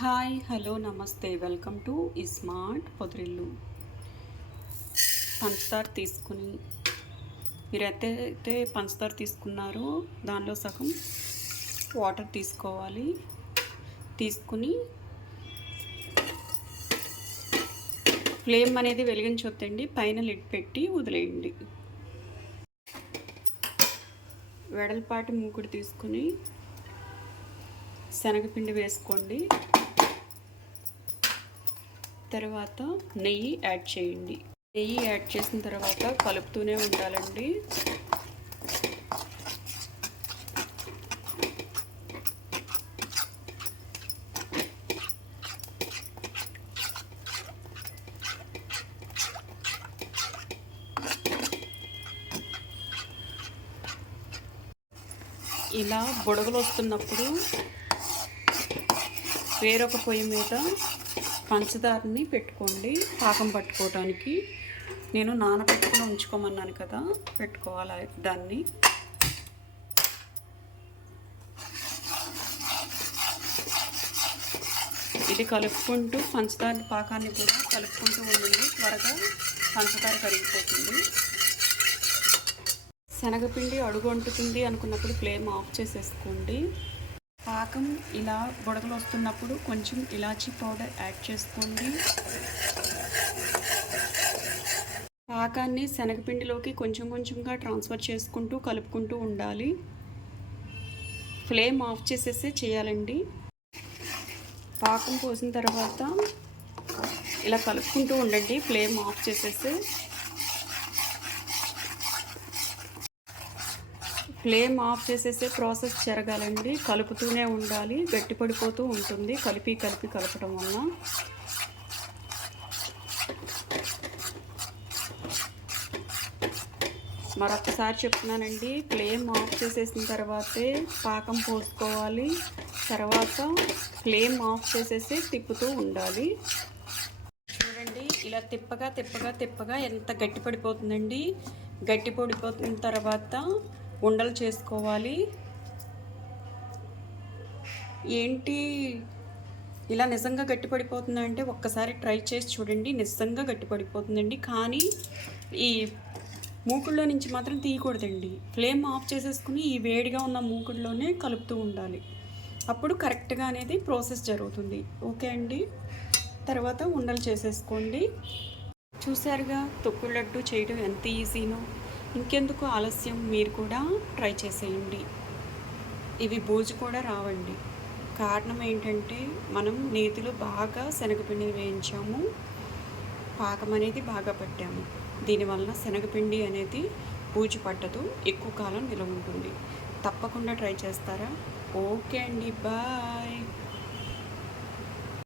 Hi hello namaste. Welcome to smart పొదిరిల్లు. పంచదార తీసుకుని మీరు అయితే పంచదార తీసుకున్నారో దానిలో సగం వాటర్ తీసుకోవాలి. తీసుకుని ఫ్లేమ్ అనేది వెలిగించొద్దండి. పైన లిడ్ పెట్టి వదిలేయండి. వెడల్పాటి మూకుడు తీసుకుని శనగపిండి వేసుకోండి. తర్వాత నెయ్యి యాడ్ చేయండి. నెయ్యి యాడ్ చేసిన తర్వాత కలుపుతూనే ఉండాలండి. ఇలా బుడగలు వస్తున్నప్పుడు వేరొక పొయ్యి మీద పంచదారని పెట్టుకోండి పాకం పట్టుకోవడానికి నేను నానబెట్టుకుని ఉంచుకోమన్నాను కదా పెట్టుకోవాలి దాన్ని? ఇది కలుపుకుంటూ పంచదార పాకాన్ని కూడా కలుపుకుంటూ ఉండండి త్వరగా పంచదార కరిగిపోతుంది. శనగపిండి అడుగు అంటుతుంది అనుకున్నప్పుడు ఫ్లేమ్ ఆఫ్ చేసేసుకోండి. పాకం ఇలా బుడగలు వస్తున్నప్పుడు కొంచెం ఇలాచీ పౌడర్ యాడ్ చేసుకోండి. పాకాన్ని శనగపిండిలోకి కొంచెం కొంచెంగా ట్రాన్స్ఫర్ చేసుకుంటూ కలుపుకుంటూ ఉండాలి. ఫ్లేమ్ ఆఫ్ చేసేసే చేయాలండి. పాకం పోసిన తర్వాత ఇలా కలుపుకుంటూ ఉండండి ఫ్లేమ్ ఆఫ్ చేసేసి. ఫ్లేమ్ ఆఫ్ చేసేసే ప్రాసెస్ జరగాలండి. కలుపుతూనే ఉండాలి. గట్టి పడిపోతూ ఉంటుంది. కలిపి కలిపి కలపడం వల్ల మరొకసారి చెప్తున్నానండి. ఫ్లేమ్ ఆఫ్ చేసేసిన తర్వాతే పాకం పోసుకోవాలి. తర్వాత ఫ్లేమ్ ఆఫ్ చేసేసి తిప్పుతూ ఉండాలి. చూడండి ఇలా తిప్పగా తిప్పగా తిప్పగా ఎంత గట్టి పడిపోతుందండి. గట్టి పడిపోతున్న తర్వాత ఉండలు చేసుకోవాలి. ఏంటి ఇలా నిజంగా గట్టిపడిపోతుందా అంటే ఒక్కసారి ట్రై చేసి చూడండి నిజంగా గట్టిపడిపోతుందండి. కానీ ఈ మూకుడులో నుంచి మాత్రం తీయకూడదండి. ఫ్లేమ్ ఆఫ్ చేసేసుకుని ఈ వేడిగా ఉన్న మూకుడులోనే కలుపుతూ ఉండాలి. అప్పుడు కరెక్ట్గా అనేది ప్రాసెస్ జరుగుతుంది. ఓకే అండి? తర్వాత ఉండలు చేసేసుకోండి. చూసారుగా తొక్కు లడ్డు చేయడం ఎంత ఈజీనో. ఇంకెందుకు ఆలస్యం? మీరు కూడా ట్రై చేసేయండి. ఇవి బూజు కూడా రావండి. కారణం ఏంటంటే మనం నేతిలో బాగా శనగపిండి వేయించాము. పాకం అనేది బాగా పట్టాము. దీనివల్ల శనగపిండి అనేది బూజు పట్టదు. ఎక్కువ కాలం నిలవ ఉంటుంది. తప్పకుండా ట్రై చేస్తారా? ఓకే అండి. బాయ్.